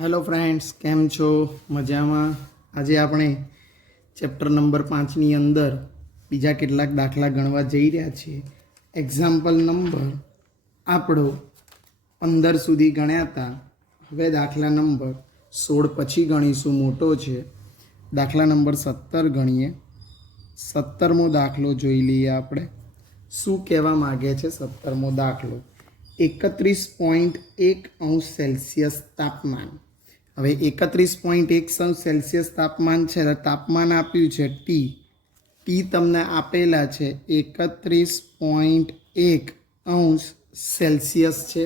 Hello friends, કેમ છો? મજામાં? આજે આપણે ચેપ્ટર નંબર 5ની અંદર બીજા કેટલાક દાખલા ગણવા જઈ રહ્યા છીએ. એક્ઝામ્પલ નંબર આપણો 15 સુધી ગણ્યા હતા. હવે દાખલા નંબર 16 પછી ગણીશું, મોટો છે. દાખલા નંબર 17 ગણીએ. 17મો દાખલો જોઈ લઈએ આપણે. શું કહેવા માગે છે 17મો દાખલો? 31.1 સેલ્સિયસ તાપમાન. હવે 31.1 સેલ્સિયસ તાપમાન છે. તાપમાન આપ્યું છે ટી તમને આપેલા છે 31.1 સેલ્સિયસ છે.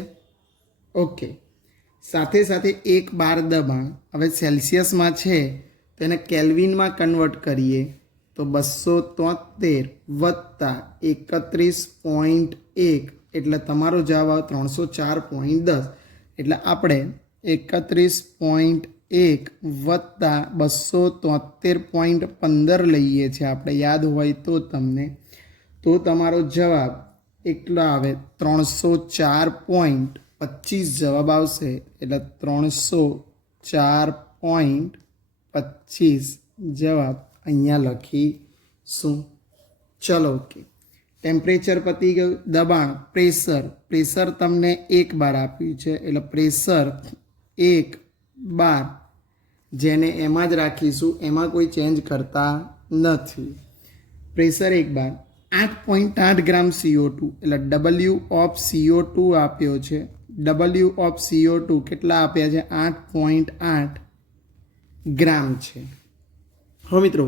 ઓકે, સાથે સાથે 1 બાર દબાણ. હવે સેલ્સિયસમાં છે તો એને કેલ્વિનમાં કન્વર્ટ કરીએ તો 273 વત્તા 31.1 એટલે તમારો જવાબ આવે 304.10. એટલે આપણે 31.1 વત્તા 273.15 લઈએ છીએ, આપણે યાદ હોય તો તમને, તો તમારો જવાબ એટલો આવે 304.25 જવાબ આવશે. એટલે 304.25 જવાબ અહીંયા લખીશું. ચલો, ઓકે. ટેમ્પરેચર પતી ગયું. દબાણ, પ્રેશર તમને 1 બાર આપ્યું છે, એટલે પ્રેશર 1 બાર, જેને એમાં જ રાખીશું, એમાં કોઈ ચેન્જ કરતા નથી. પ્રેશર 1 બાર. 8.8 ગ્રામ CO2, એટલે ડબલ્યુ ઓફ CO2 આપ્યો છે. ડબલ્યુ ઓફ CO2 કેટલા આપ્યા છે? 8.8 ગ્રામ છે. હવે મિત્રો,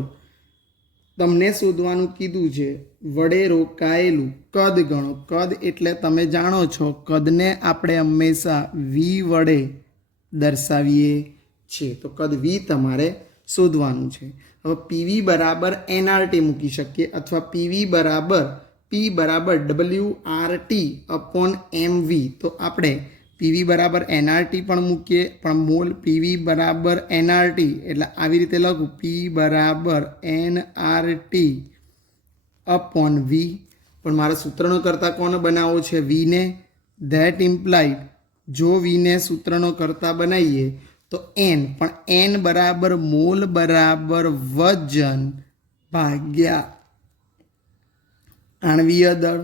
તમને શોધવાનું કીધું છે વડે રોકાયેલું કદ ગણો. કદ એટલે તમે જાણો છો, કદને આપણે હંમેશા વી વડે દર્શાવીએ છીએ. તો કદ વી તમારે શોધવાનું છે. હવે પીવી બરાબર એનઆરટી મૂકી શકીએ, અથવા પી બરાબર WRT અપોન MV. તો આપણે પીવી બરાબર એનઆરટી પણ મૂકીએ, પણ મોલ પીવી બરાબર એનઆરટી એટલે આવી રીતે લખું, પી બરાબર એનઆરટી અપોન વી. પણ મારા સૂત્રનો કરતાં કોને બનાવવો છે? વીને. ધેટ ઇમ્પ્લાઇડ, જો વીને સૂત્રનો કરતાં બનાવીએ તો એન, પણ એન બરાબર મોલ બરાબર વજન ભાગ્યા આણવીય દળ.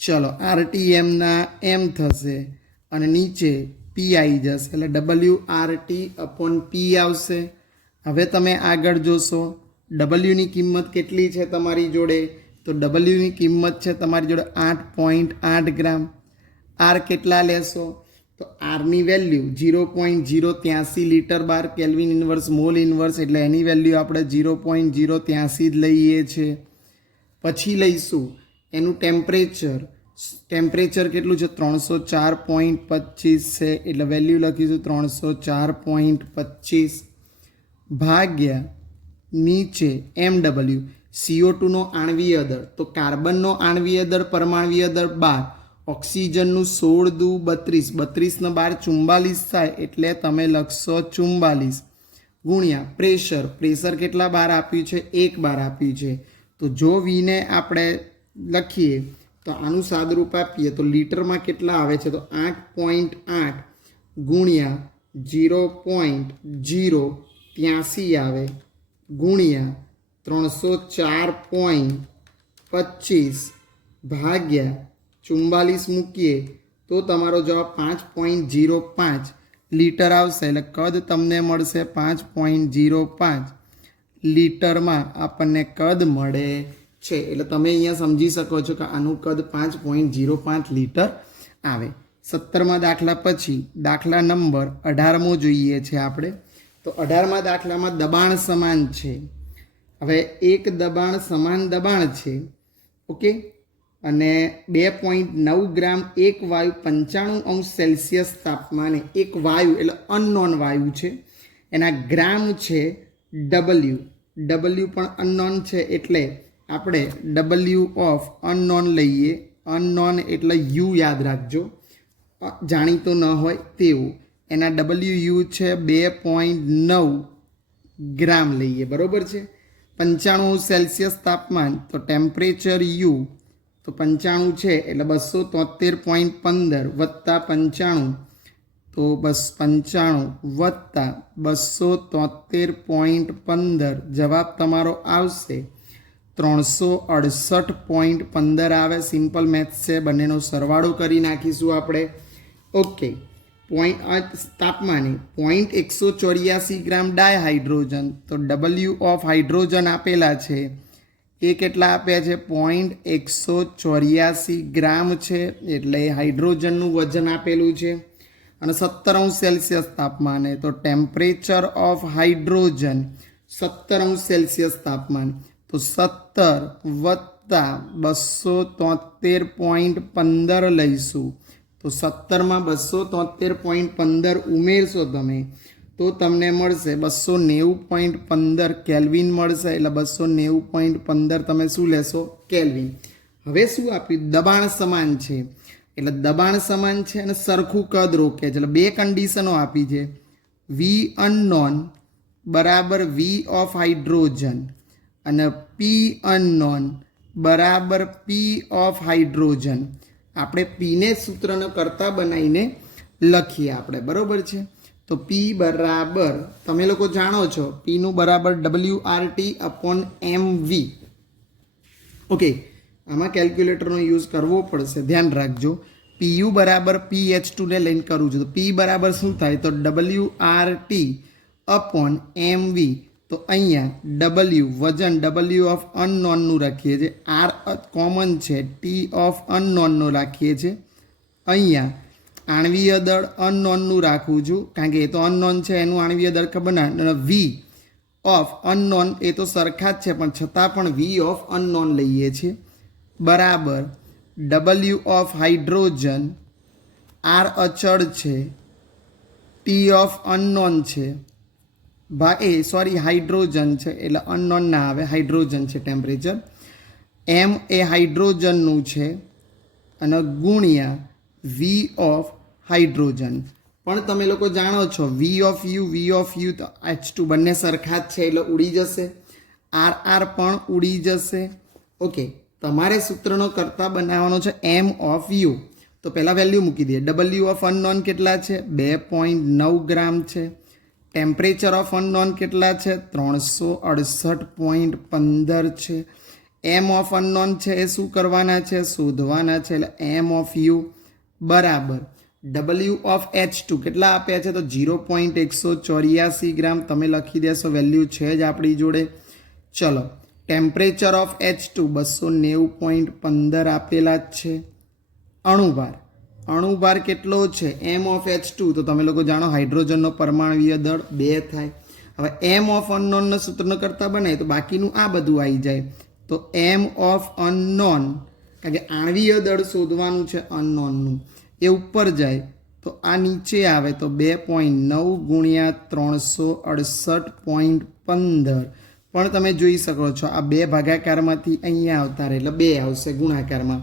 ચલો, આરટીએમના એમ થશે અને નીચે પી આવી જશે, એટલે WRT અપોન પી આવશે. હવે તમે આગળ જોશો, ડબલ્યુની કિંમત કેટલી છે તમારી જોડે? તો ડબલ્યુની કિંમત છે તમારી જોડે 8.8 ગ્રામ. આર કેટલા લેશો? તો આરની વેલ્યુ 0.083 લીટર બાર કેલ્વિન ઇન્વર્સ મોલ ઇન્વર્સ, એટલે એની વેલ્યુ આપણે 0.083 જ લઈએ છીએ. પછી લઈશું એનું ટેમ્પરેચર કેટલું છે? 304.25 છે, એટલે વેલ્યુ લખીશું 304.25 ભાગ્યા નીચે MW. CO2નો આણવીય દળ, તો કાર્બનનો આણવીય દળ પરમાણવીય દળ 12, ઓક્સિજનનું 16 દુ 32, 32 ને 12 44 થાય, એટલે તમે લખશો 44 ગુણ્યા પ્રેશર કેટલા બાર આપ્યું છે? 1 બાર આપ્યું છે. તો જો વીને આપણે લખીએ તો આનું સાદરૂપ આપીએ તો લીટરમાં કેટલા આવે છે? તો 8.8 ગુણ્યા 0.083 આવે ગુણ્યા 304.25 ભાગ્યા 44 મૂકીએ તો તમારો જવાબ 5.05 લીટર આવશે. એટલે કદ તમને મળશે 5.05 લીટરમાં આપણને કદ મળે છે. એટલે તમે અહીંયા સમજી શકો છો કે આનું કદ 5.05 લીટર આવે. 17મા દાખલા પછી દાખલા નંબર 18મો જોઈએ છે આપણે. તો 18મા દાખલામાં દબાણ સમાન છે. હવે એક દબાણ સમાન દબાણ છે, ઓકે, અને 2.9 ગ્રામ એક વાયુ 95 સેલ્સિયસ તાપમાને, એક વાયુ એટલે અનનોન વાયુ છે, એના ગ્રામ છે ડબલ્યુ પણ અનનોન છે, એટલે આપણે ડબલ્યુ ઓફ અનનોન લઈએ. અનનોન એટલે યુ યાદ રાખજો, જાણીતો ન હોય તેવું. એના WU છે 2.9 ગ્રામ લઈએ, બરાબર છે. 95 સેલ્સિયસ તાપમાન, તો ટેમ્પરેચર યુ તો 95 છે, એટલે 273.15 વત્તા 95 તો 295 વત્તા 273.15 જવાબ તમારો આવશે 368.15 આવે. સિમ્પલ મેથ્સ છે, બંનેનો સરવાળો કરી નાખીશું આપણે. ઓકે, તાપમાને 184 ગ્રામ ડાયહાઇડ્રોજન. તો ડબલ્યુ ઓફ હાઇડ્રોજન આપેલા છે એ કેટલા આપ્યા છે? 184 ગ્રામ છે, એટલે હાઇડ્રોજનનું વજન આપેલું છે. અને 17°C તાપમાને, તો ટેમ્પરેચર ઓફ હાઇડ્રોજન 17°C તાપમાન. તો 17 વત્તા 273.15 લઈશું. તો 17માં 273.15 ઉમેરશો તમે તો તમને મળશે 290.15 કેલ્વિન મળશે. એટલે 290.15 તમે શું લેશો? કેલ્વિન. હવે શું આપ્યું? દબાણ સમાન છે, એટલે દબાણ સમાન છે અને સરખું કદ રોકે છે. એટલે બે કન્ડિશનો આપી છે. વી અનનોન બરાબર વી ઓફ હાઇડ્રોજન અને પી અનનોન બરાબર પી ઓફ હાઇડ્રોજન. આપણે પીને સૂત્રને કરતા બનાવીને લખીએ આપણે, બરાબર છે. તો પી બરાબર તમે લોકો જાણો છો, પીનું બરાબર WRT/mv. ઓકે, આમાં કેલ્ક્યુલેટરનો યુઝ કરવો પડશે, ધ્યાન રાખજો. PU બરાબર PH2 ને લઈને કરું છું. તો P બરાબર શું થાય? તો WRT/mv. તો અહીંયા W વજન W ઓફ અનનોનનું રાખીએ છીએ, R કોમન છે, T ઓફ અનનોનનું રાખીએ છીએ. અહીંયા આણવીય દળ અનનોનનું રાખું છું, કારણ કે એ તો અનનોન છે, એનું આણવીય દળ ખબર ના. અને V ઓફ અનનોન એ તો સરખા જ છે, પણ છતાં પણ V ઓફ અનનોન લઈએ છીએ બરાબર W ઓફ હાઇડ્રોજન, R અચળ છે, T ઓફ અનનોન છે, હાઇડ્રોજન છે એટલે અનનોન ના આવે, હાઇડ્રોજન છે ટેમ્પરેચર. M એ હાઇડ્રોજનનું છે અને ગુણ્યા વી ઓફ હાઇડ્રોજન. પણ તમે લોકો જાણો છો વી ઓફ યુ તો H2 બંને સરખા જ છે એટલે ઉડી જશે. આર પણ ઉડી જશે. ઓકે, તમારે સૂત્રનો કરતા બનાવવાનો છે એમ ઓફ યુ. તો પહેલાં વેલ્યુ મૂકી દઈએ. ડબલ્યુ ઓફ અનનોન કેટલા છે? 2.9 ગ્રામ છે. ટેમ્પરેચર ઓફ અનનોન કેટલા છે? 368.15 છે. એમ ઓફ અનનોન છે એ શું કરવાના છે? શોધવાના છે. એટલે એમ ઓફ યુ બરાબર ડબલ્યુ ઓફ H2 કેટલા આપ્યા છે? તો 0.184 ગ્રામ. તમે લખી દેશો, વેલ્યુ છે જ આપણી જોડે. ચલો, ટેમ્પરેચર ઓફ H2 290.15 આપેલા જ છે. અણુભાર કેટલો છે? એમ ઓફ H2 તો તમે લોકો જાણો હાઇડ્રોજનનો પરમાણુય દળ 2 થાય. હવે એમ ઓફ અનનોનના સૂત્રનો કરતા બનાવીએ તો બાકીનું આ બધું આવી જાય. તો એમ ઓફ અનનોન, કારણ કે આણવીય દળ શોધવાનું છે અનનોનનું, એ ઉપર જાય તો આ નીચે આવે તો 2.9 ગુણ્યા 368.15. પણ તમે જોઈ શકો છો આ બે ભાગાકારમાંથી અહીંયા આવતા રહે એટલે 2 આવશે ગુણાકારમાં.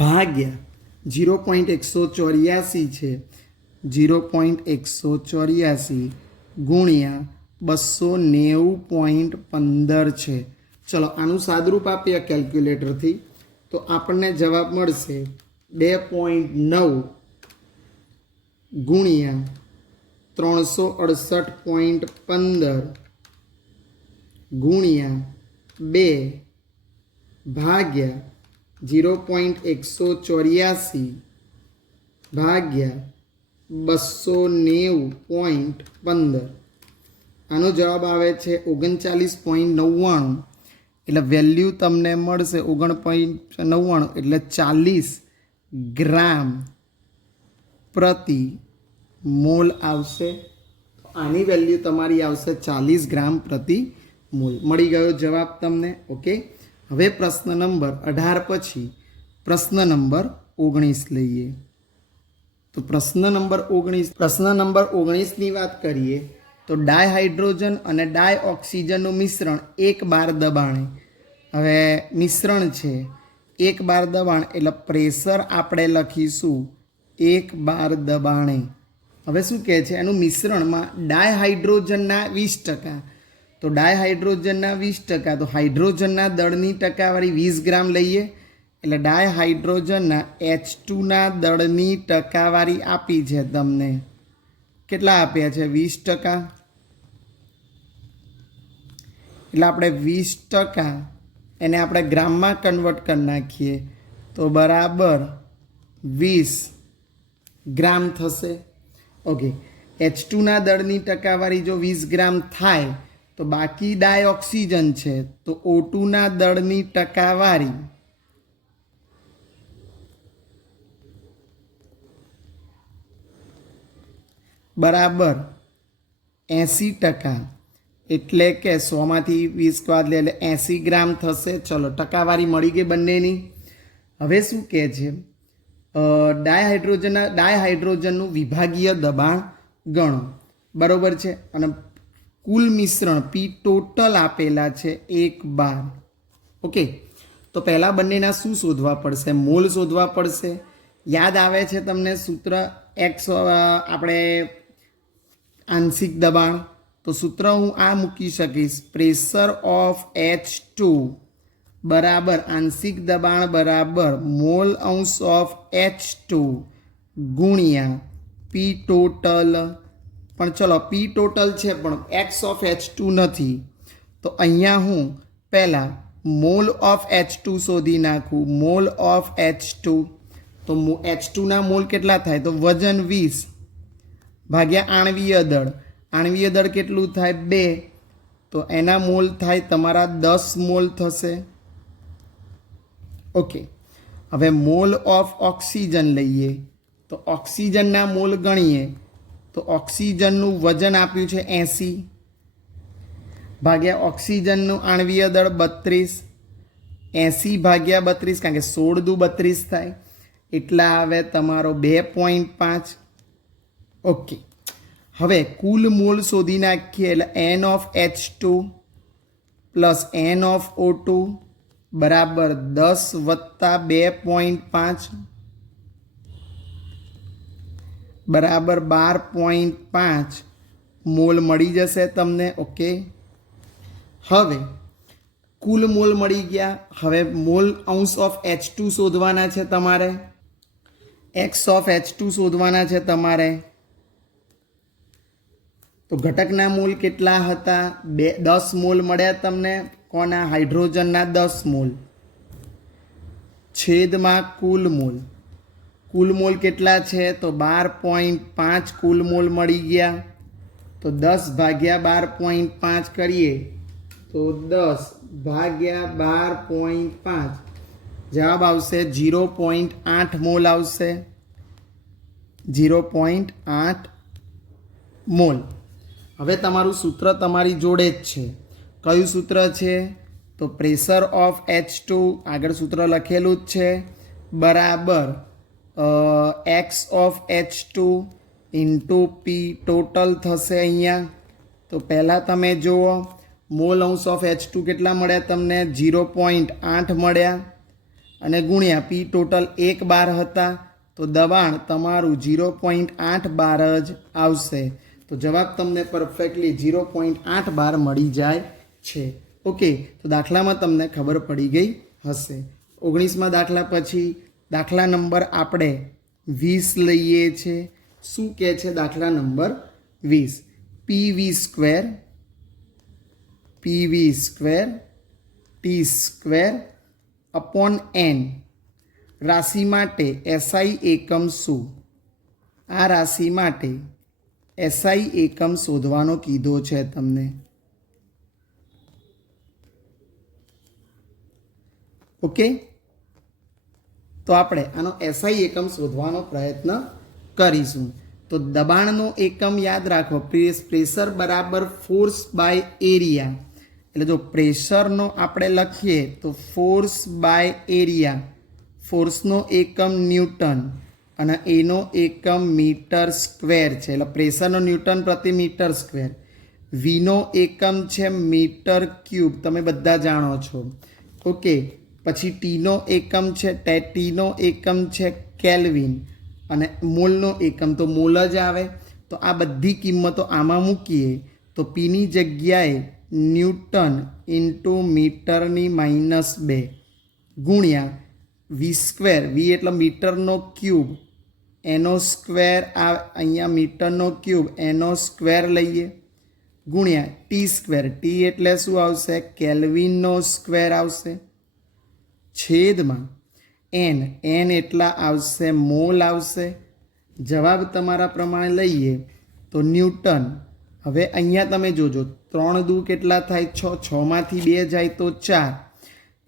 ભાગ્યા 0.184 છે, 0.184 ગુણ્યા 290.15 છે. ચલો, આનું સાદરૂપ આપીએ કેલ્ક્યુલેટરથી તો આપણને જવાબ મળશે 2.9 ગુણ્યા 368.15 ગુણ્યા 2 ભાગ્યા 0.184 ભાગ્યા 290.15. આનો જવાબ આવે છે 39.99. એટલે વેલ્યુ તમને મળશે 39.99 એટલે 40 ગ્રામ પ્રતિ મોલ આવશે. આની વેલ્યુ તમારી આવશે 40 ગ્રામ પ્રતિ મોલ. મળી ગયો જવાબ તમને. ઓકે, હવે પ્રશ્ન નંબર 18 પછી પ્રશ્ન નંબર 19 લઈએ. તો પ્રશ્ન નંબર 19ની વાત કરીએ તો ડાયહાઇડ્રોજન અને ડાયઓક્સિજનનું મિશ્રણ 1 બાર દબાણે. હવે મિશ્રણ છે 1 બાર દબાણ એટલે પ્રેશર આપણે લખીશું 1 બાર દબાણે. હવે શું કહે છે? એનું મિશ્રણમાં ડાયહાઇડ્રોજનના 20%. તો ડાયહાઇડ્રોજનના 20%, તો હાઇડ્રોજનના દળની ટકાવારી 20 ગ્રામ લઈએ એટલે ડાયહાઇડ્રોજનના H2ના દળની ટકાવારી આપી છે તમને. કેટલા આપ્યા છે? 20%. એટલે આપણે 20% એને આપણે ગ્રામમાં કન્વર્ટ કરી નાખીએ તો બરાબર 20 ગ્રામ થશે. ઓકે, H2ના દળની ટકાવારી જો 20 ગ્રામ થાય તો બાકી ડાયઓક્સિજન છે તો O2ના દળની ટકાવારી બરાબર 80%. એટલે કે 100માંથી 20 બાદ લે એટલે 80 ગ્રામ થશે. ચલો, ટકાવારી મળી ગઈ બંનેની. હવે શું કહે છે? ડાયહાઇડ્રોજનનું વિભાગીય દબાણ ગણો. બરાબર છે. અને કુલ મિશ્રણ પી ટોટલ આપેલા છે 1 બાર. ઓકે, તો પહેલાં બંનેના શું શોધવા પડશે? મોલ શોધવા પડશે. યાદ આવે છે તમને સૂત્ર? એક્સ આપણે આંશિક દબાણ, તો સૂત્ર હું આ મૂકી શકીશ, પ્રેશર ઓફ H2 બરાબર આંશિક દબાણ બરાબર મોલ અંશ ઓફ H2 ગુણ્યા પી ટોટલ. પણ ચલો, પી ટોટલ છે પણ એક્સ ઓફ H2 નથી, તો અહીંયા હું પહેલાં મોલ ઓફ H2 શોધી નાખું. મોલ ઓફ H2, તો H2ના મોલ કેટલા થાય? તો વજન 20 ભાગ્યા આણવીય દળ. આણવીય દળ કેટલું થાય? 2. તો એના મોલ થાય તમારા 10 મોલ થશે. ઓકે, હવે મોલ ઓફ ઓક્સિજન લઈએ તો ઓક્સિજનના મોલ ગણીએ તો ઓક્સિજનનું વજન આપ્યું છે 80 ભાગ્યા ઓક્સિજનનું આણવીય દળ 32. 80 ભાગ્યા 32, કારણ કે 16 દુ 32 થાય, એટલા આવે તમારો 2.5. ઓકે, હવે કુલ મોલ શોધી નાખીએ એટલે N of H2 plus N of O2 બરાબર 10 વત્તા 2.5 બરાબર 12.5 મોલ મળી જશે તમને. ઓકે, હવે કુલ મોલ મળી ગયા. હવે મોલ અંશ ઓફ H2 શોધવાના છે તમારે. એક્સ ઓફ H2 શોધવાના છે તમારે. તો ઘટકના મોલ કેટલા હતા? 10 મોલ મળ્યા તમને. કોના? હાઇડ્રોજનના 10 મોલ છેદમાં કુલ મોલ. કુલ મોલ કેટલા છે? તો 12.5 કુલ મોલ મળી ગયા. તો 10 ભાગ્યા 12.5 કરીએ તો 10 ભાગ્યા 12.5 જવાબ આવશે 0.8 મોલ આવશે. 0.8 મોલ. હવે તમારું સૂત્ર તમારી જોડે જ છે. કયું સૂત્ર છે? તો પ્રેશર ઓફ H2, આગળ સૂત્ર લખેલું જ છે, બરાબર x of H2 into P total થશે અહીંયા. તો પહેલાં તમે જુઓ, મોલ અંશ ઓફ H2 કેટલા મળ્યા તમને? 0.8 મળ્યા અને ગુણ્યા પી ટોટલ 1 બાર હતા, તો દબાણ તમારું 0.8 બાર જ આવશે. તો જવાબ તમને પરફેક્ટલી 0.8 બાર મળી જાય છે. ઓકે, તો દાખલામાં તમને ખબર પડી ગઈ હશે. 19મા દાખલા પછી દાખલા નંબર આપણે 20 લઈએ છીએ. શું કહે છે દાખલા number 20? PV square T square upon N રાશિ માટે એસઆઈ એકમ શું? આ રાશિ માટે એસઆઈ એકમ શોધવાનો કીધો છે તમને. ઓકે, તો આપણે આનો એસઆઈ એકમ શોધવાનો પ્રયત્ન કરીશું. તો દબાણનો એકમ યાદ રાખો, પ્રેશર બરાબર ફોર્સ બાય એરિયા. એટલે જો પ્રેશરનો આપણે લખીએ તો ફોર્સ બાય એરિયા. ફોર્સનો એકમ ન્યૂટન અને એનો એકમ મીટર સ્ક્વેર છે. એટલે પ્રેશરનો ન્યૂટન પ્રતિ મીટર સ્ક્વેર. વીનો એકમ છે મીટર ક્યુબ, તમે બધા જાણો છો. ઓકે, પછી ટીનો એકમ છે કેલ્વિન અને મોલનો એકમ તો મોલ જ આવે. તો આ બધી કિંમતો આમાં મૂકીએ તો પીની જગ્યાએ ન્યૂટન ઇન્ટુ મીટરની -2 ગુણ્યા વી સ્ક્વેર, વી એટલે મીટરનો ક્યુબ, એનો સ્ક્વેર આ અહીંયા મીટરનો ક્યુબ એનો સ્ક્વેર લઈએ ગુણ્યા ટી સ્ક્વેર, ટી એટલે શું આવશે? કેલ્વિનનો સ્ક્વેર આવશે, છેદમાં એન, એન એટલા આવશે મોલ આવશે. જવાબ તમારા પ્રમાણે લઈએ તો ન્યૂટન. હવે અહીંયા તમે જોજો 3 દુ કેટલા થાય? 6, 6માંથી 2 જાય તો 4,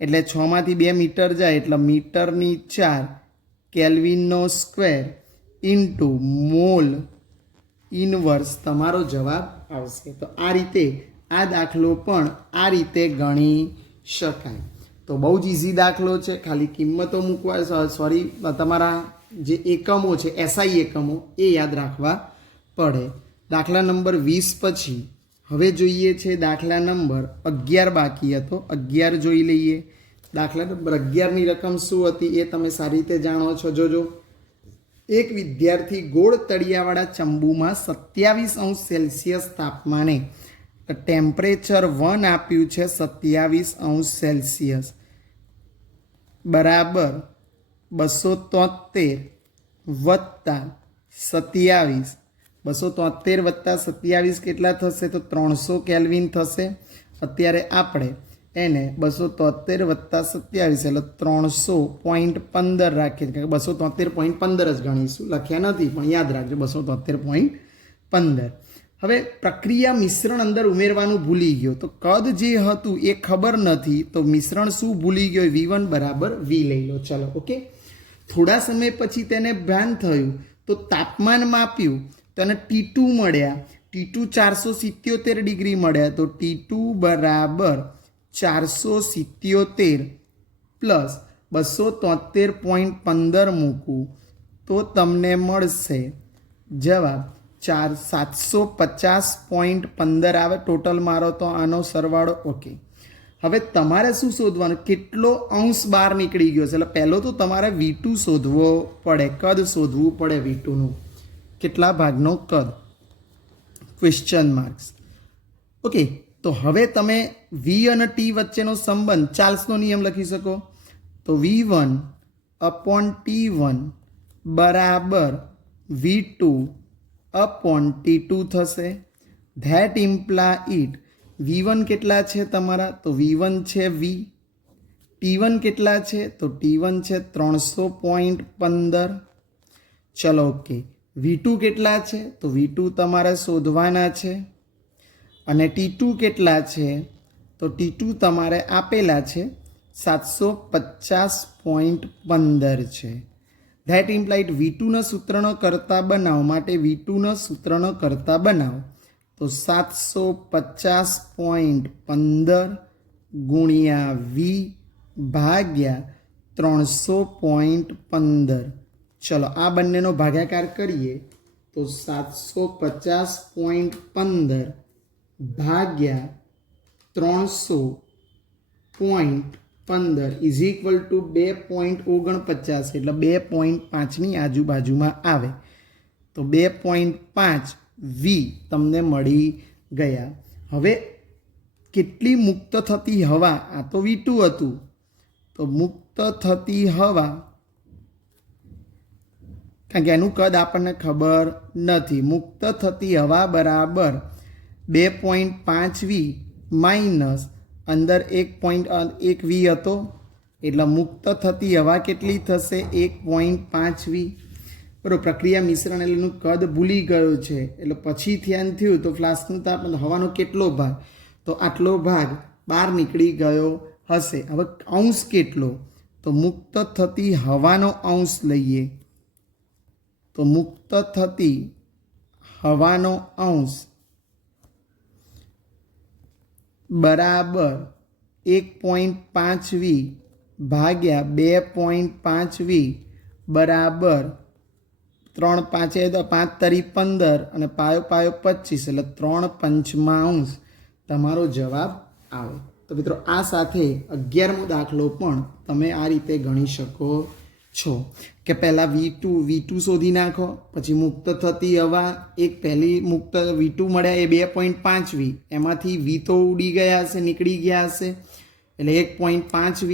એટલે 6માંથી 2 મીટર જાય એટલે મીટરની 4 કેલ્વિનનો સ્ક્વેર ઇન્ટુ મોલ ઇનવર્સ તમારો જવાબ આવશે. તો આ રીતે આ દાખલો પણ આ રીતે ગણી શકાય. તો બહુ જ ઇઝી દાખલો છે, ખાલી કિંમતો મૂકવા તમારા જે એકમો છે એસઆઈ એકમો એ યાદ રાખવા પડે. દાખલા નંબર 20 પછી હવે જોઈએ છે દાખલા નંબર 11 બાકી હતો, 11 જોઈ લઈએ. દાખલા નંબર 11ની રકમ શું હતી એ તમે સારી રીતે જાણો છો. જોજો, એક વિદ્યાર્થી ગોળ તળિયાવાળા ચંબુમાં 27°C તાપમાને ટેમ્પરેચર 1 આપ્યું છે 27°C બરાબર 273 વત્તા 27, 273 વત્તા 27 કેટલા થશે? તો 300 કેલ્વિન થશે. અત્યારે આપણે એને 273 વત્તા 27 એટલે 300.15 રાખીએ, કારણ કે 273.15 જ ગણીશું, લખ્યા નથી પણ યાદ રાખજો 273.15. હવે પ્રક્રિયા મિશ્રણ અંદર ઉમેરવાનું ભૂલી ગયો, તો કદ જે હતું એ ખબર નથી, તો મિશ્રણ શું ભૂલી ગયો? V1 બરાબર V લઈ લો. ચલો ઓકે. થોડા સમય પછી તેને ભાન થયું તો તાપમાન માપ્યું તો એને T2 મળ્યા, T2 477 ડિગ્રી મળ્યા, તો T2 બરાબર 477 પ્લસ 273.15 મૂકું તો તમને મળશે જવાબ 750.15 આવે ટોટલ મારો, તો આનો સરવાળો ઓકે. હવે તમારે શું શોધવાનું? કેટલો અંશ બહાર નીકળી ગયો છે? એટલે પહેલો તો તમારે V2 શોધવો પડે, કદ શોધવું પડે V2નું, કેટલા ભાગનો કદ? Question marks. ઓકે, તો હવે તમે V અને T વચ્ચેનો સંબંધ ચાર્લ્સનો નિયમ લખી શકો. તો V1 અપોન T1 બરાબર V2 અપોન T2 થશે. ધેટ ઇમ્પ્લાય ઇટ V1 કેટલા છે તમારા? તો V1 છે V. T1 કેટલા છે? તો T1 છે 300.15. ચલો ઓકે. V2 કેટલા છે? તો V2 તમારે શોધવાના છે. અને T2 કેટલા છે? તો T2 તમારે આપેલા છે 750.15 છે. ધેટ ઇમ્પ્લાઇડ V2ના સૂત્રનો કરતા બનાવો, માટે V2ના સૂત્રનો કરતા બનાવો તો 750.15 ગુણ્યા V ભાગ્યા 300.15. ચલો આ બંનેનો ભાગાકાર કરીએ તો 750.15 ભાગ્યા 300.15 ઇઝ ઇક્વલ ટુ 2.49, એટલે 2.5ની આજુબાજુમાં આવે. તો 2.5 V તમને મળી ગયા. હવે કેટલી મુક્ત થતી હવા? આ તો V2 હતું, તો મુક્ત થતી હવા, કારણ કે એનું કદ આપણને ખબર નથી. મુક્ત થતી હવા બરાબર 2.5 V માઇનસ અંદર 1 V હતો, એટલે મુક્ત થતી હવા કેટલી થશે? 1.5 V. બરાબર. પ્રક્રિયા મિશ્રણ એટલે એનું કદ ભૂલી ગયો છે, એટલે પછી ધ્યાન થયું તો ફ્લાસ્કનું તાપમાન હવાનો કેટલો ભાગ? તો આટલો ભાગ બહાર નીકળી ગયો હશે. હવે અંશ કેટલો? તો મુક્ત થતી હવાનો અંશ લઈએ, તો મુક્ત થતી હવાનો અંશ બરાબર 1.5 V ભાગ્યા 2.5 V બરાબર 3 5 5 તરી 15 અને પાયો પાયો 25, એટલે 3/5 તમારો જવાબ આવે. તો મિત્રો આ સાથે 11મો દાખલો પણ તમે આ રીતે ગણી શકો છો કે પહેલાં V2 શોધી નાખો, પછી મુક્ત થતી હવા એક પહેલી મુક્ત V2 મળ્યા એ 2.5 V, એમાંથી V તો ઉડી ગયા હશે, નીકળી ગયા હશે, એટલે 1.5 V.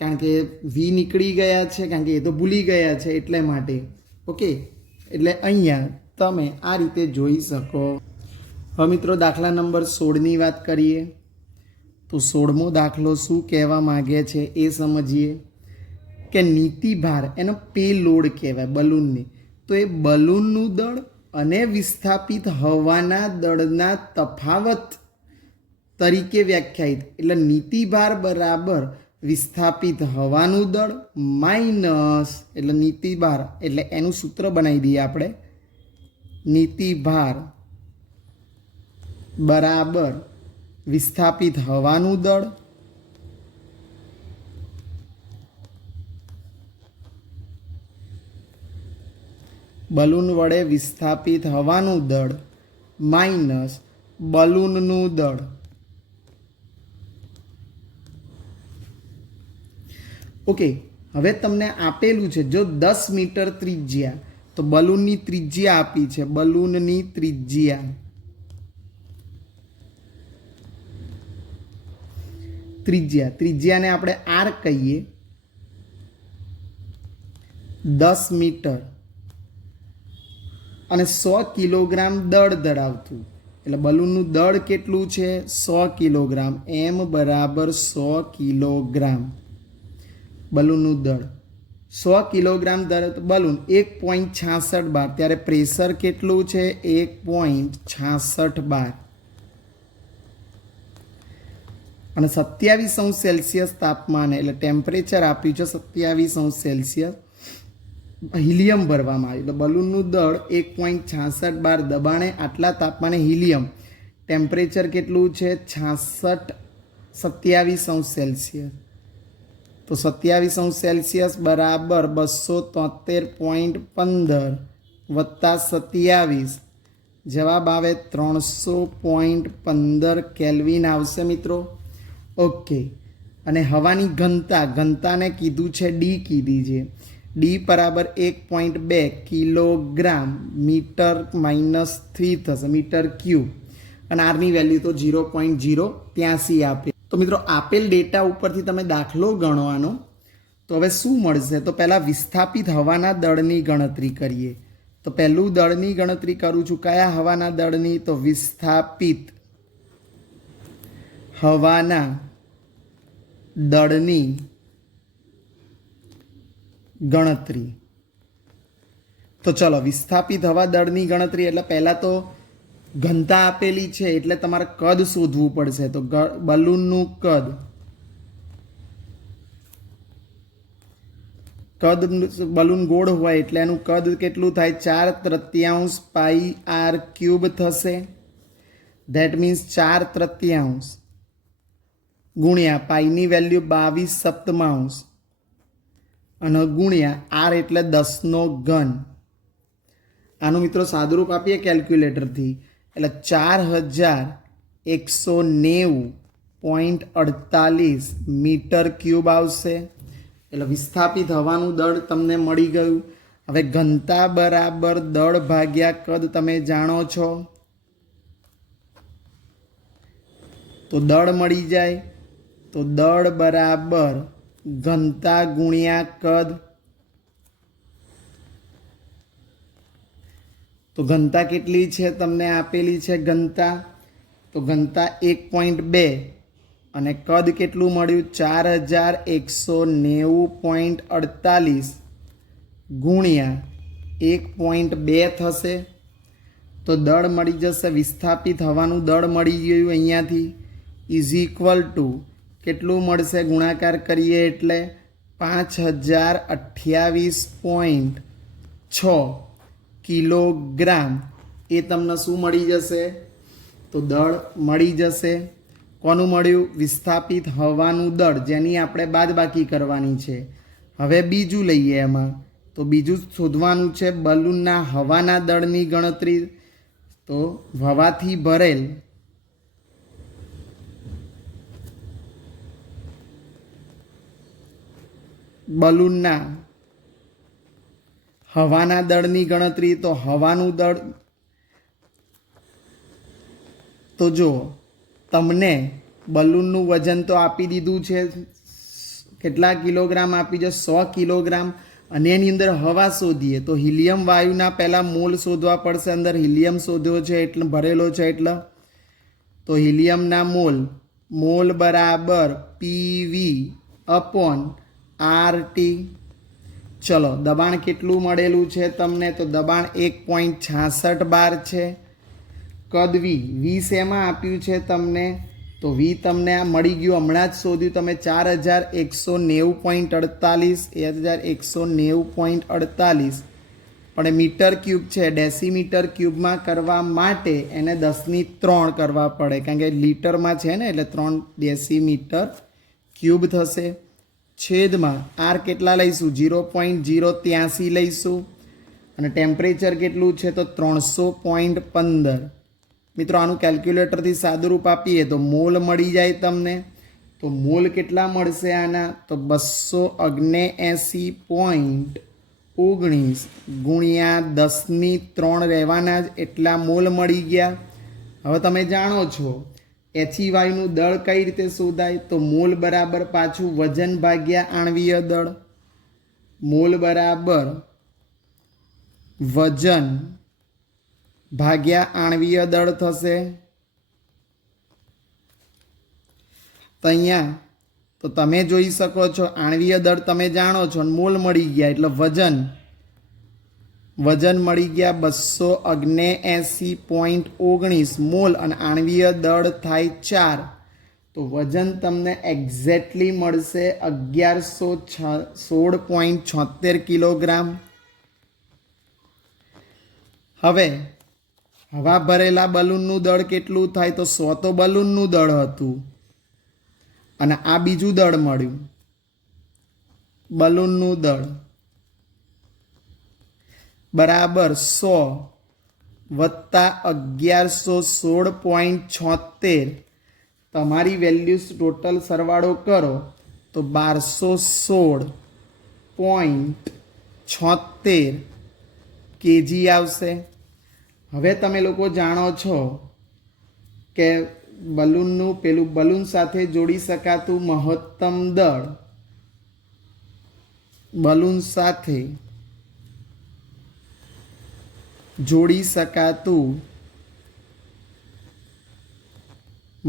કારણ કે વી નીકળી ગયા છે, કારણ કે એ તો ભૂલી ગયા છે એટલે માટે. ઓકે, એટલે અહીંયા તમે આ રીતે જોઈ શકો. હવે મિત્રો દાખલા નંબર 16ની વાત કરીએ. તો 16મો દાખલો શું કહેવા માગે છે એ સમજીએ. કે નીતિભાર એનો પેલોડ કહેવાય બલૂનને. તો એ બલૂનનું દળ અને વિસ્થાપિત હવાના દળના તફાવત તરીકે વ્યાખ્યાયિત. એટલે નીતિભાર બરાબર વિસ્થાપિત હવાનું દળ માઇનસ, એટલે નીતિભાર એટલે એનું સૂત્ર બનાવી દઈએ આપણે. નીતિભાર બરાબર વિસ્થાપિત હવાનું દળ બલૂન વડે વિસ્થાપિત હવાનું દળ માઇનસ બલૂનનું દળ. ઓકે, હવે તમને આપેલું છે જો 10 મીટર ત્રિજ્યા, તો બલૂનની ત્રિજ્યા આપી છે. બલૂનની ત્રિજ્યાને આપણે આર કહીએ. 10 મીટર અને 100 કિલોગ્રામ દળ ધરાવતું. એટલે બલૂનનું દળ કેટલું છે? 100 કિલોગ્રામ. એમ બરાબર 100 કિલોગ્રામ બલૂનનું દળ. 100 કિલોગ્રામ ધરાવતું બલૂન 1.66 બાર. ત્યારે પ્રેશર કેટલું છે? 1.66 બાર. અને 27°C તાપમાને, એટલે ટેમ્પરેચર આપ્યું છે 27°C, હિલિયમ ભરવામાં આવ્યું. એટલે બલૂનનું દળ 1.66 બાર દબાણે આટલા તાપમાને હિલિયમ, ટેમ્પરેચર કેટલું છે? 27°C. તો 27°C બરાબર 273.15 વત્તા 27, જવાબ આવે 300.15 કેલ્વિન આવશે મિત્રો. ઓકે, અને હવાની ઘનતાને કીધું છે ડી કીધી છે. ડી બરાબર 1.2 કિલોગ્રામ મીટર માઇનસ 3 થશે, મીટર ક્યુબ. અને આરની વેલ્યુ તો 0.083 આપે. તો મિત્રો આપેલ ડેટા ઉપરથી તમે દાખલો ગણવાનો. તો હવે શું મળશે? તો પહેલાં વિસ્થાપિત હવાના દળની ગણતરી કરીએ. તો પહેલું દળની ગણતરી કરું છું. કયા હવાના દળની? તો વિસ્થાપિત હવાના દળની ગણતરી. તો ચલો વિસ્થાપિત હવા દળની ગણતરી. એટલે પહેલાં તો ઘનતા આપેલી છે એટલે તમારે કદ શોધવું પડશે. તો બલૂનનું કદ બલૂન ગોળ હોય એટલે એનું કદ કેટલું થાય? 4/3 પાઈ આર ક્યુબ થશે. ધેટ મીન્સ 4/3 ગુણ્યા પાઈની વેલ્યુ 22/7 અને ગુણ્યા આર એટલે 10નો ઘન. આનું મિત્રો સાદુરૂપ આપીએ કેલ્ક્યુલેટરથી, એટલે 4190.48 મીટર ક્યુબ આવશે. એટલે વિસ્થાપિત હવાનું દળ તમને મળી ગયું. હવે ઘનતા બરાબર દળ ભાગ્યા કદ તમે જાણો છો, તો દળ મળી જાય. તો દળ બરાબર ઘનતા ગુણ્યા કદ. તો ઘનતા કેટલી છે તમને આપેલી છે ઘનતા? તો ઘનતા 1.2 અને કદ કેટલું મળ્યું? 4190.48 ગુણ્યા 1.2 થશે. તો દળ મળી જશે. વિસ્થાપિત હવાનું દળ મળી ગયું અહીંયાથી. ઇઝ ઇક્વલ ટુ કેટલું મળશે? ગુણાકાર કરીએ એટલે 5028.6 કિલોગ્રામ. એ તમને શું મળી જશે? તો દળ મળી જશે. કોનું મળ્યું? વિસ્થાપિત હવાનું દળ, જેની આપણે બાદબાકી કરવાની છે. હવે બીજું લઈએ એમાં. તો બીજું શોધવાનું છે બલૂનના હવાના દળની ગણતરી. તો હવાથી ભરેલ બલૂનના હવાના દળની ગણતરી. તો હવાનું દળ, તો જો તમને બલૂનનું વજન તો આપી દીધું છે કેટલા કિલોગ્રામ આપી છે? 100 કિલોગ્રામ. અને એની અંદર હવા શોધીએ તો હિલિયમ વાયુના પહેલાં મોલ શોધવા પડશે. અંદર હિલિયમ શોધ્યો છે એટલે ભરેલો છે એટલે તો હિલિયમના મોલ બરાબર પીવી અપોન આરટી. ચલો દબાણ કેટલું મળેલું છે તમને? તો દબાણ 1.66 બાર છે. કદ વી શેમાં આપ્યું છે તમને? તો વી તમને આ મળી ગયું, હમણાં જ શોધ્યું તમે 4190.48 4190.48 પણ મીટર ક્યુબ છે. ડેસીમીટર ક્યુબમાં કરવા માટે એને 10⁻³ કરવા પડે કારણ કે લીટરમાં છે ને એટલે 3 ડેસીમીટર ક્યુબ થશે. છેદમાં આર કેટલા લઈશું? 0.083 લઈશું. અને ટેમ્પરેચર કેટલું છે? તો 300.15. મિત્રો આનું કેલ્ક્યુલેટરથી સાદુરૂપ આપીએ તો મોલ મળી જાય તમને. તો મોલ કેટલા મળશે આના? તો 279.19 ગુણ્યા 10⁻³ રહેવાના જ એટલા મોલ મળી ગયા. હવે તમે જાણો છો એચી વાયુનું દળ કઈ રીતે શોધાય? તો મોલ બરાબર પાછું વજન ભાગ્યા આણ્વીય દળ. મોલ બરાબર વજન ભાગ્યા આણ્વીય દળ થશે. તો અહીંયા તો તમે જોઈ શકો છો આણ્વીય દળ તમે જાણો છો અને મોલ મળી ગયા એટલે વજન મળી ગયા 279.19 મોલ અને આણ્વીય દળ થાય 4. તો વજન તમને એક્ઝેક્ટલી મળશે 1116.76 કિલોગ્રામ. હવે હવા ભરેલા બલૂનનું દળ કેટલું થાય? તો 100 તો બલૂનનું દળ હતું અને આ બીજું દળ મળ્યું બલૂનનું દળ બરાબર 100 વત્તા 1116.76. તમારી વેલ્યુઝ ટોટલ સરવાળો કરો તો 1216.76 કેજી આવશે. હવે તમે લોકો જાણો છો કે બલૂન સાથે જોડી શકાતું મહત્તમ દળ બલૂન સાથે જોડી શકાતું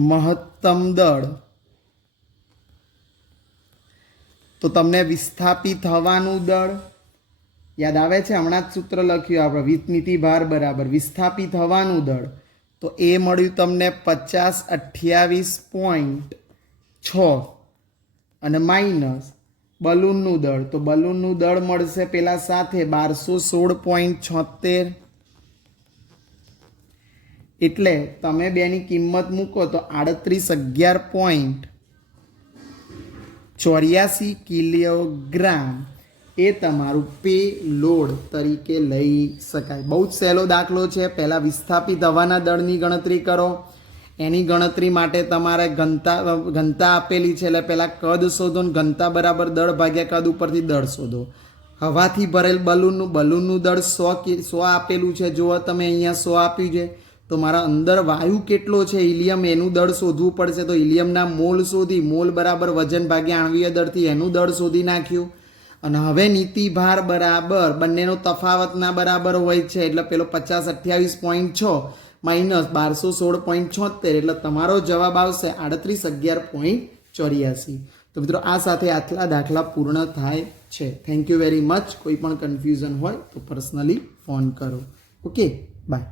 મહત્તમ દળ તો તમને વિસ્થાપિત હવાનું દળ યાદ આવે છે? હમણાં જ સૂત્ર લખ્યું આપણે વિતમિતિ ભાર બરાબર વિસ્થાપિત હવાનું દળ. તો એ મળ્યું તમને 5028.6 અને માઇનસ બલૂનનું દળ. તો બલૂનનું દળ મળશે પેલા સાથે 1216.76. એટલે તમે બેની કિંમત મૂકો તો 3811.84 કિલોગ્રામ એ તમારું પે લોડ તરીકે લઈ શકાય. બહુ જ સહેલો દાખલો છે. પહેલાં વિસ્થાપિત હવાના દળની ગણતરી કરો. એની ગણતરી માટે તમારે ઘનતા આપેલી છે એટલે પહેલાં કદ શોધો ને ઘનતા બરાબર દળ ભાગ્યા કદ ઉપરથી દળ શોધો. હવાથી ભરેલ બલૂનનું દળ 100 આપેલું છે. જુઓ તમે અહીંયા 100 આપ્યું છે તો મારા અંદર વાયુ કેટલો છે હિલિયમ એનું દળ શોધવું પડશે. તો હિલિયમના મોલ શોધી મોલ બરાબર વજન ભાગ્યા આણ્વીય દળથી એનું દળ શોધી નાખ્યું. અને હવે નીતિ ભાર બરાબર બંનેનો તફાવતના બરાબર હોય છે એટલે પેલો 5028.6 માઇનસ 1216.76 એટલે તમારો જવાબ આવશે 3811.84. તો મિત્રો આ સાથે આટલા દાખલા પૂર્ણ થાય છે. Thank you very much. કોઈ પણ કન્ફ્યુઝન હોય તો પર્સનલી ફોન કરો. Okay bye.